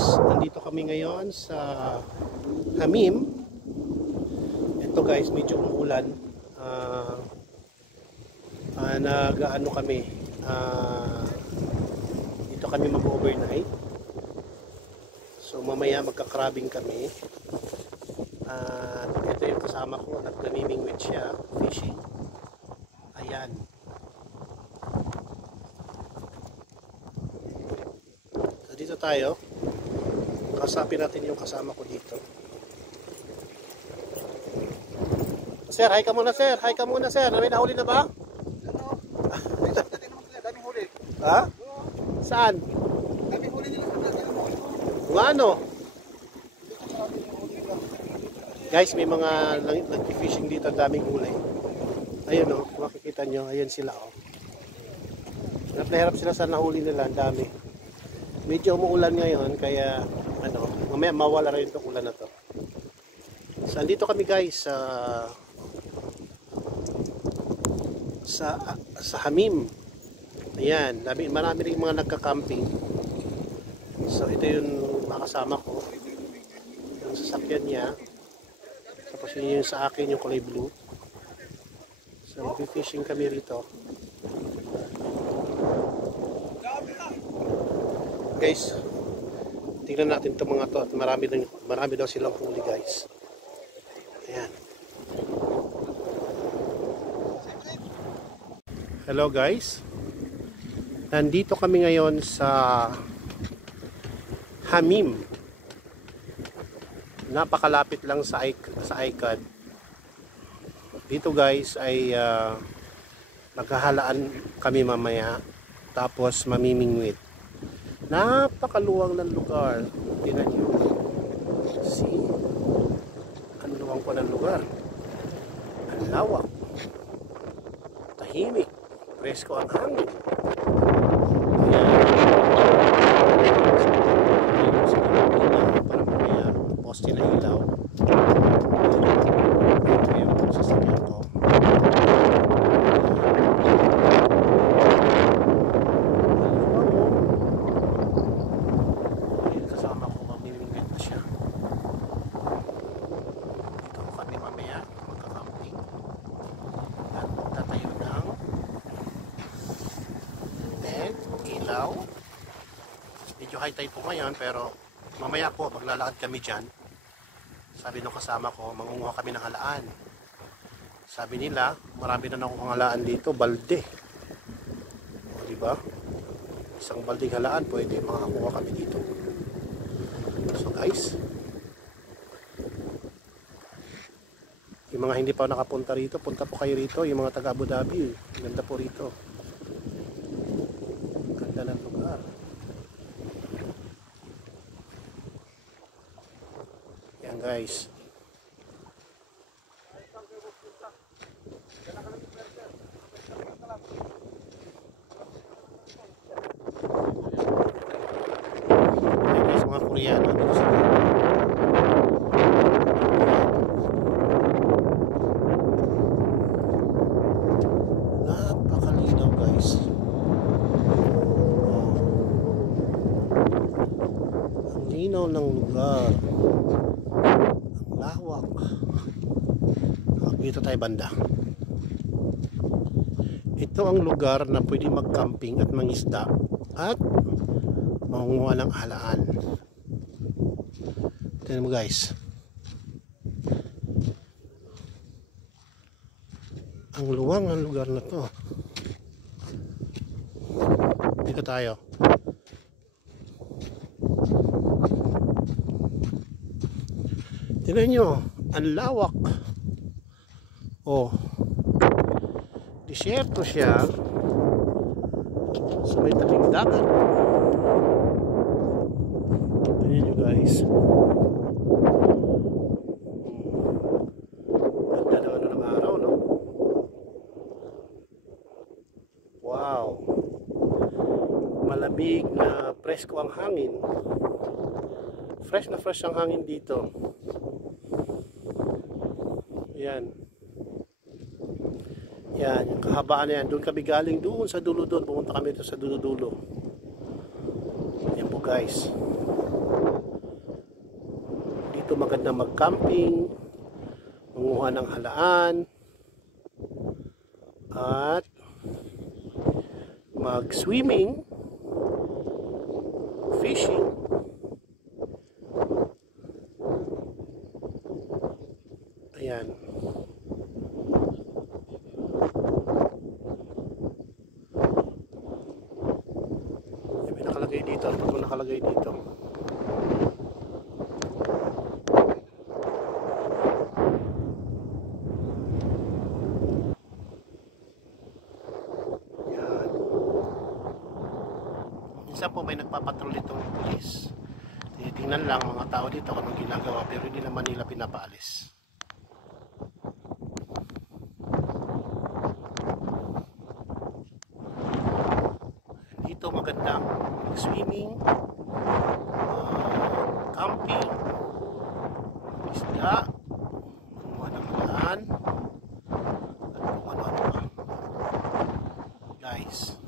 guys, nandito kami ngayon sa Hamim. Ito guys, medyo umuulan. Nag-ano kami, dito kami mag-overnight. So mamaya magka-crabbing kami. Ito yung kasama ko, nag-namimingwit siya, fishing. Ayan. So dito tayo. Kasapin natin yung kasama ko dito. Sir, hi ka muna sir. Hi ka muna sir. May nahuli na ba? Ano? May sakta din naman sila. Daming huli. Ha? Saan? Daming huli nila. Nga ano? Guys, may mga nag-fishing dito. Daming huli. Ayun o. Kung makikita nyo. Ayan sila o. Hirap sila sa nahuli nila. Ang dami. Medyo umuulan ngayon. Kaya ano, mamaya mawala rin itong ulan na to. So, andito kami guys sa Hamim. Ayan, marami rin mga nagka-camping. So ito yung makasama ko. Yung sasakyan niya. Tapos yun yung sa akin, yung kulay blue. So mag-fishing kami rito. Guys, tingnan natin itong mga to at marami daw silang huli guys. Ayan. Hello guys. Nandito kami ngayon sa Hamim. Napakalapit lang sa ICAD. Dito guys ay maghahalaan kami mamaya. Tapos mamimingwit. Napakaluwang ng lugar. Tingnan nyo. See? Ang luwang po ng lugar. Ang lawak. Tahimik. Presko ang hangin. Para mamaya poste na ilaw. Ito yung sasakyan ko. Kasama ko, mamimingwit na siya. Dito ko kami mamaya magkakamping. At tatayo ng ilaw. Medyo high tide po ngayon pero mamaya po maglalakad kami dyan. Sabi nung kasama ko, mangunguha kami ng halaan. Sabi nila, marami na nakuha halaan dito, balde. O diba? Isang baldeng halaan, pwede makakuha kami dito. So guys, yung mga hindi pa nakapunta rito, punta po kayo rito. Yung mga taga Abu Dhabi, ganda po rito. Ganda ng lugar. Yan guys. Yan guys, mga Koreano dito sa napakalinaw guys. Ang linaw ng lugar. Ang lawak. Dito tayo banda. Ito ang lugar na pwede mag-camping at mangisda at mangunguha ng halaan. Tingnan mo guys. Ang luwang ng lugar na to. Dito tayo. Tingnan nyo, ang lawak. Oh, disyerto siya sa may tabing dagat. Tingnan nyo guys. Ganda daw ng araw, no? Wow. Malamig na presko ang hangin. Fresh na fresh ang hangin dito. Yan. Yan, yung kahabaan na yan. Doon kami galing doon sa dulo doon. Pumunta kami doon sa dulo-dulo. Yan po guys. maganda mag-camping, manguha ng halaan, at mag-swimming, fishing. Ayan. May nakalagay dito. Ano pa nakalagay dito? Minsan po may nagpapatrol itong pulis. Tinitingnan lang mga tao dito kung anong ginagawa, pero hindi naman nila pinapaalis. Dito magandang swimming, camping, isda, kumuha ng halaan, at kung ano-ano pa. Guys,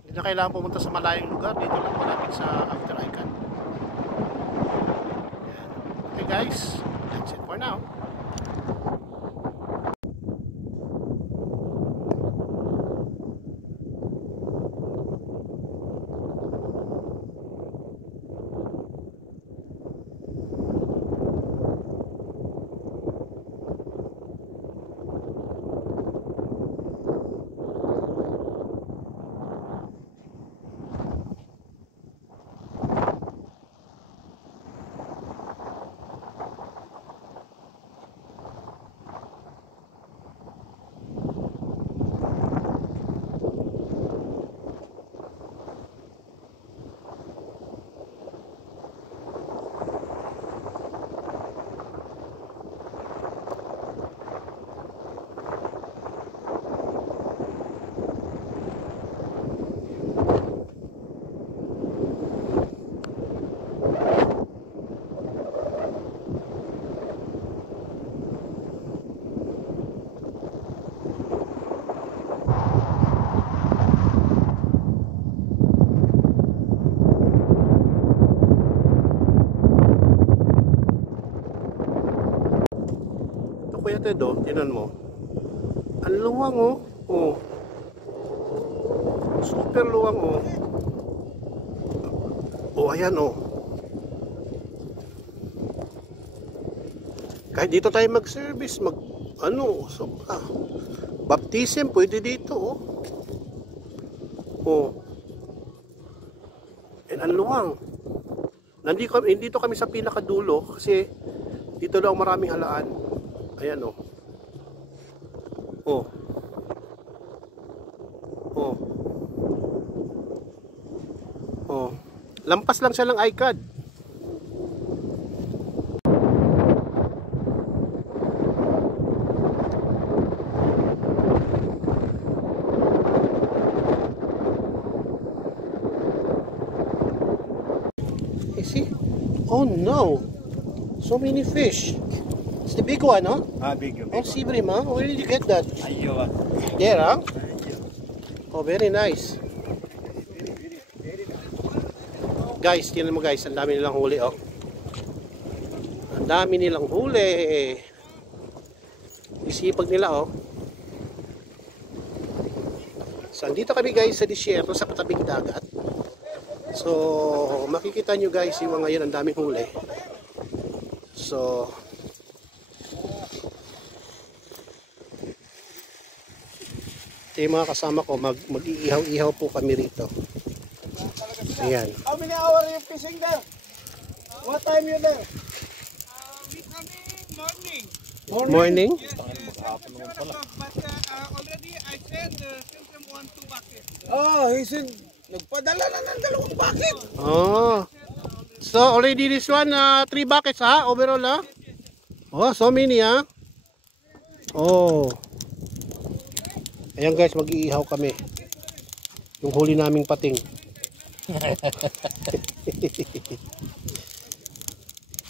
hindi na kailangan pumunta sa malayong lugar. Dito lang malapit sa After Icon. Okay guys, that's it for now. Kuya Ted, oh, tinan mo. Ang luwang, oh. Oh. Super luwang, oh. Oh, ayan, oh. Kahit dito tayo mag-service, baptism, pwede dito, oh. Oh. And ang luwang. Nandito kami sa pinakadulo kasi dito daw maraming halaan. Ayan, oh. Oh. Oh. Oh. Lampas lang siya ng iCad. You see? Oh no. So many fish. It's the big one, huh? Big. Oh, sea bream, huh? Where did you get that? Ayyo. There, huh? Oh, very nice. Guys, tingnan mo guys, ang dami nilang huli, oh. Ang dami nilang huli. Isipag nila, oh. So, andito kami guys sa disyerto, sa katabing dagat. So, makikita nyo guys, yung mga yun, ang daming huli. So, ito yung mga kasama ko, mag-iihaw-ihaw po kami rito. Ayan. How many hours are you fishing there? What time you there? We coming morning. Morning? Yes, 7 o'clock. But already I sent them 1-2 buckets. Oh, he said, nagpadala na ng 2 bucket. Oh. So already this one 3 buckets ha overall ha. Oh, so many ha. Oh. Ayan guys, mag-iihaw kami. Yung huli naming pating.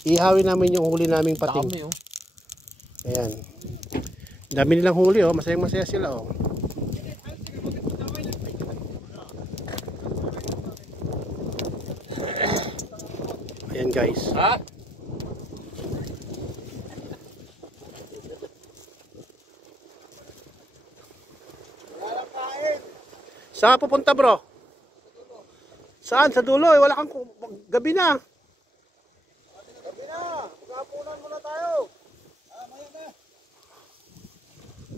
Ihawin namin yung huli naming pating. Dami, oh. Ayan. Dami nilang huli, oh. Masayang-masaya sila, oh. Ayan guys. Ha? Walang kain. Saan ka pupunta bro? Saan? Sa dulo eh. Wala kang gabi na. Gabi na. Magkapunan muna tayo. Maya na.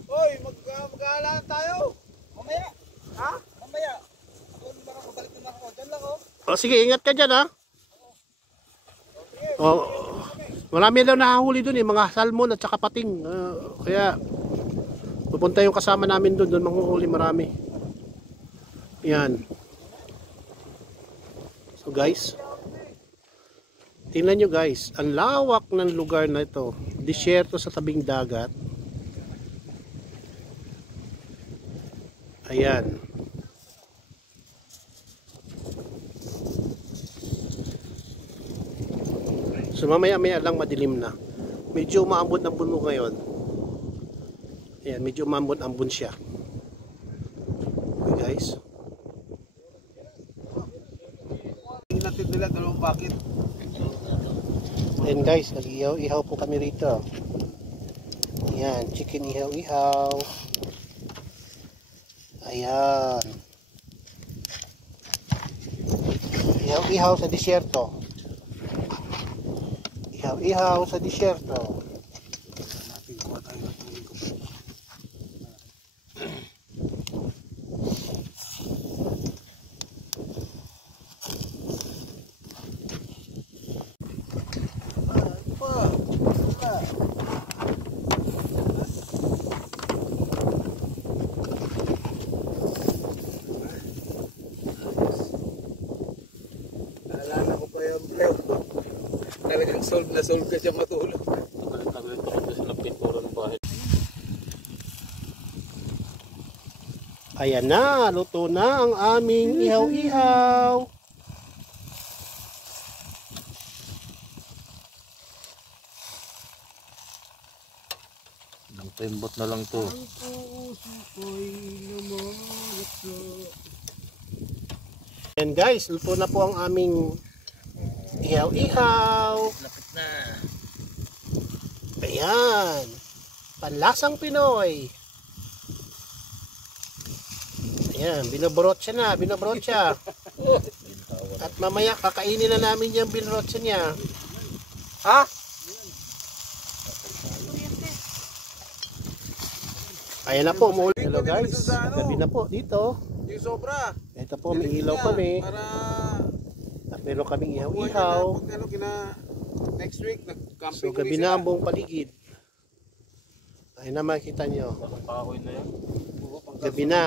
Hoy, mag-aalaan tayo. Mamaya. Ha? Mamaya. Ako naman ako, balik naman ako. Diyan lang oh. O sige, ingat ka dyan ha. O, marami daw nakahuli dun eh. Mga salmon at saka pating. Kaya pupunta yung kasama namin dun. Dun manghuhuli marami. Yan. So guys, tingnan nyo guys, ang lawak ng lugar na ito. Disyerto sa tabing dagat. Ayan. So mamaya-maya lang madilim na. Medyo umaambon ang buno ngayon. Ayan, medyo umaambon ang bun siya. Okay guys. Natin nila dalawang bakit. Ayan guys, nag-ihaw-ihaw po kami rito. Ayan, chicken ihaw-ihaw. Ayan. Ihaw-ihaw sa disyerto. Ihaw-ihaw sa disyerto. Naalala ko pa yung vlog. Talagang solve na solve ka siya matulog. Ayan na, luto na ang aming ihaw-ihaw. Nang pembot na lang to. Ayan guys, luto na po ang aming ihaw-ihaw. Lapit na. Ayan. Panlasang Pinoy. Ayan, binobrotsa na, binobrotsa. At mamaya kakainin na namin yung binrotsa niya. Ha? Ayan na po, umuulan. Hello guys, gabi na po dito. Yung sobra. Ito po, may ilaw kami. Para At meron kaming ihaw-ihaw. pag ano kina next week nag-camping. So gabi na ang buong paligid. Ayun na makikita nyo. Kahoy na yan. Gabi na.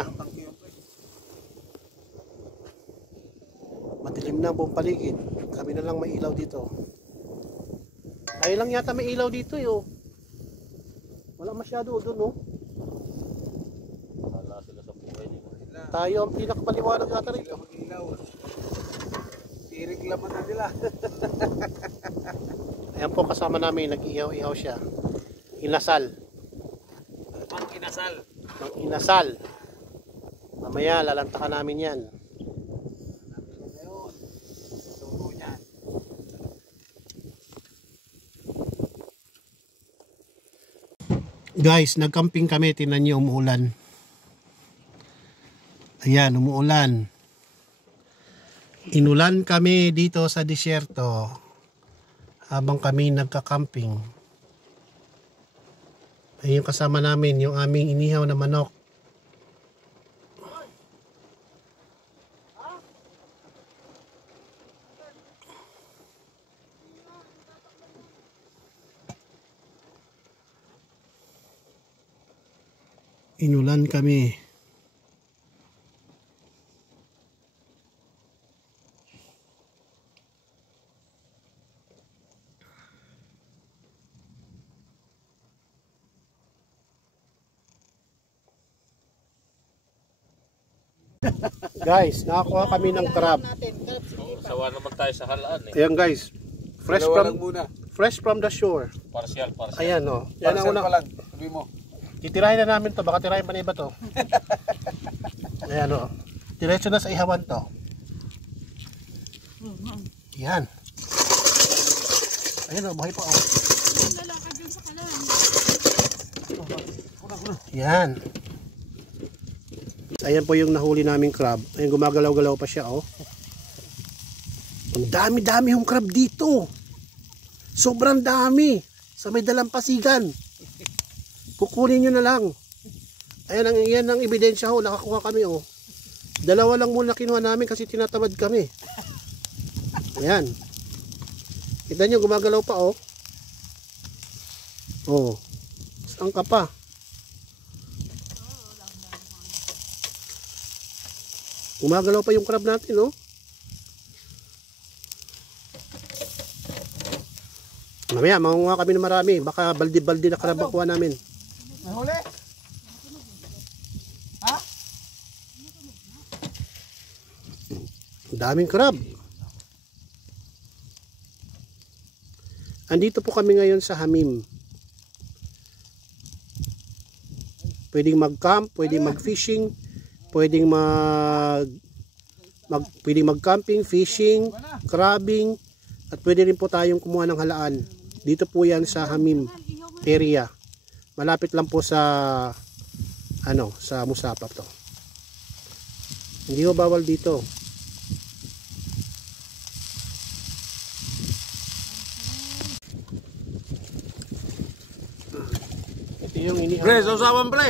Madilim na ang buong paligid. Kami na lang may ilaw dito. Tayo lang yata may ilaw dito yo. Wala masyado doon oh. Wala sila sa buhay nila. Tayo ang pinakapaliwanag yata rito. Mag-ilaw. Ireklaman na nila. Ayan po kasama namin, nag-ihaw-ihaw siya. Inasal. Mang inasal. Ng inasal. Mamaya lalantakan namin yan. Ngayon. Sugo niyan. Guys, nagcamping kami, tingnan niyo umuulan. Ayan, umuulan. Inulan kami dito sa disyerto habang kami nagka-camping. Ayun kasama namin yung aming inihaw na manok. Inulan kami. Guys, nakakuha kami ng crab. Sawa naman tayo sa halaan eh. Ayan guys, fresh Dalawa lang from muna. the shore. Partial. Ayan oh. Yan ang Parcel una. pa lang. Sabi mo. Titirahin na namin to, baka tirahin pa na iba to. Ayan o. Diretso na sa ihawan to. Yan. Ayan o, buhay pa o. Lalakad yun sa kalan. Yan. Ayan po yung nahuli naming crab. Ayan, gumagalaw-galaw pa siya oh. Ang dami-dami yung crab dito. Sobrang dami. Sa may dalampasigan. Kukunin nyo na lang. Ayan ang ebidensya ho. Nakakuha kami oh. Dalawa lang muna kinuha namin kasi tinatamad kami. Ayan. Kita nyo gumagalaw pa oh. Oh. Saan ka pa? Gumagalaw pa yung crab natin oh. Mamaya, mangunguha kami ng marami. Baka baldi-baldi na crab ang kuha namin. Nahuli? Ha? Daming crab. Andito po kami ngayon sa Hamim. Pwedeng mag-camp, pwedeng mag-fishing, pwedeng pwedeng mag-camping, fishing, crabbing, at pwede rin po tayong kumuha ng halaan. Dito po yan sa Hamim area. Malapit lang po sa sa Musapap to. Hindi ho bawal dito. Ito yung inihaw. Pre, sausawan pre.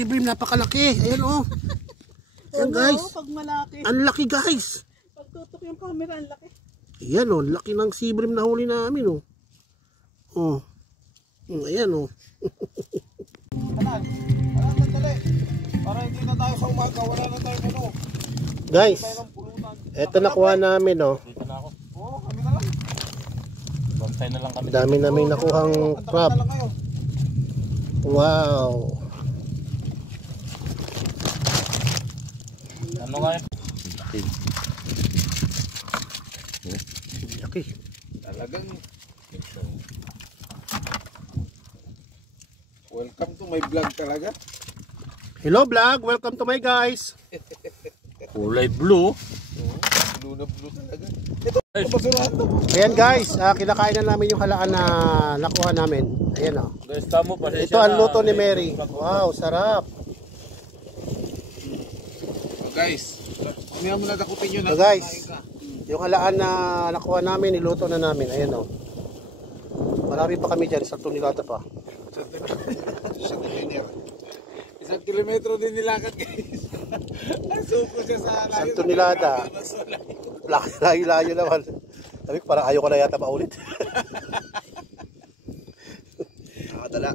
Ibrim, napakalaki. Ayan oh. Ayan guys. Pag malaki. Ang laki guys. Pag tutok yung camera, ang laki. Ayan oh, laki ng sibrim na huli namin oh. Oh. Ayan oh. Anan, sandali. Para hindi na tayo sa umaga, wala na tayo ano. Guys, eto nakuha namin oh. Dito na ako. Oo, kami na lang. Bantay na lang kami. Dami naming nakuhang crab. Na lang ngayon. Wow. Ano nga yun? Laki. Talagang welcome to my vlog talaga. Hello vlog, welcome to my guys. Kulay blue. Blue na blue talaga. Ito, basurahan to. Ayan guys, kinakain na namin yung halaan na nakuha namin. Ayan oh. Guys, tamo pa. Ito ang luto ni Mary. Wow, sarap. Guys, kami mo na dakutin yun. So guys, yung halaan na nakuha namin, niluto na namin. Ayan oh. Marami pa kami dyan, sa tunilata pa. Isang kilometro din nilakad guys. Ang suko siya sa layo. Sa tunilata. Layo-layo naman. Sabi ko, parang ayaw ko na yata maulit. Nakadala.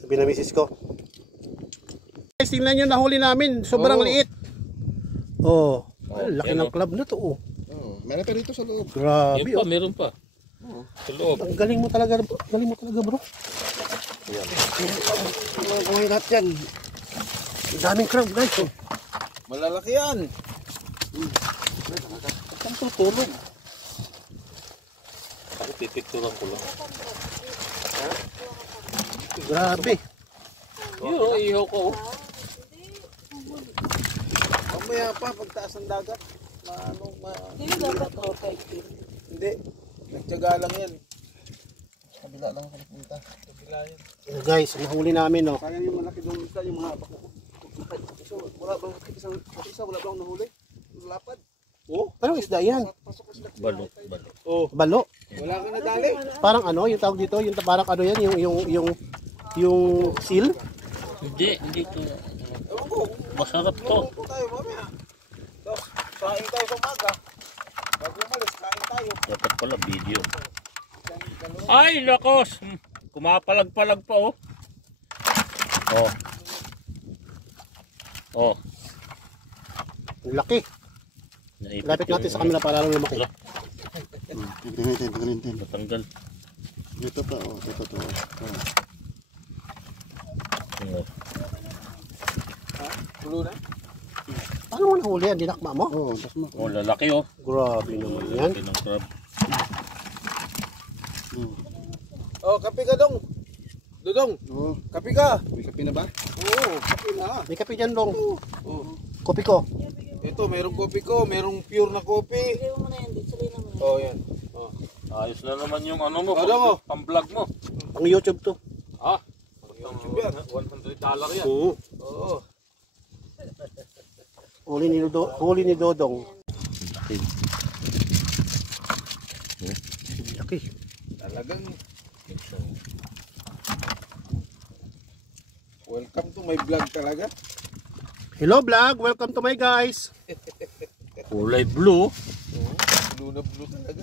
Sabi na misis ko. Guys, tingnan nyo nahuli namin. Sobrang liit. Oh, laki ng club na to. Oh. Meron pa dito sa loob. Grabe. Yun pa, Oh. meron pa. Sa loob. Ang galing mo talaga bro. Kumain lahat yan. Ang daming crab guys. Oh. Malalaki yan. Saan tutulog? Ako pipicturan ko lang. Grabe. Yun, ihaw ko. Mamaya pa, pagtaas ng dagat. Hindi dapat okay. Hindi. Nagtyaga lang yan. Kabila lang ako napunta. Kabila yan. Guys, nahuli namin oh. Kaya yung malaki doon isa, yung mga bako. Wala bang isa, wala bang nahuli? Lapad. Oh, anong isda yan? Pasok sa Balo. Oh, Balo. wala kang nadali. Parang ano, yung tawag dito, yung parang ano yan, yung seal. Hindi to. Ewan ko. Masarap to. Ewan ko tayo mamaya. So, kain tayo sa umaga. Bago umalis, kain tayo. Dapat pala video. Ay, lakos! Kumapalag-palag pa oh. Oh. Oh. Ang laki. Naipit Lapit natin sa camera para lang lumaki. Natanggal. Dito pa, oh. Dito to. Oh. Tulo na? Paano mo nahuli yan? Dinakma mo? Oo, tas mo. Oh, lalaki oh. Grabe naman yan. Lalaki ng crab. Oh, kape ka dong. Dodong, Oh, kape ka. may kape na ba? Oo, kape na. May kape dyan, Dong. Oh. Kopi ko. Ito, merong kopi ko, merong pure na kopi. Bigay mo muna yan, di salina mo yan. Oh, yan. Oh. Ayos na naman yung ano mo, Ano mo? pang-vlog mo. Pang YouTube to. Ah, YouTube yan. $100 yan. Oo. Oo. Huli ni Dodong. Okay. Talagang welcome to my vlog talaga. Hello vlog, welcome to my guys. Kulay blue. Blue na blue talaga.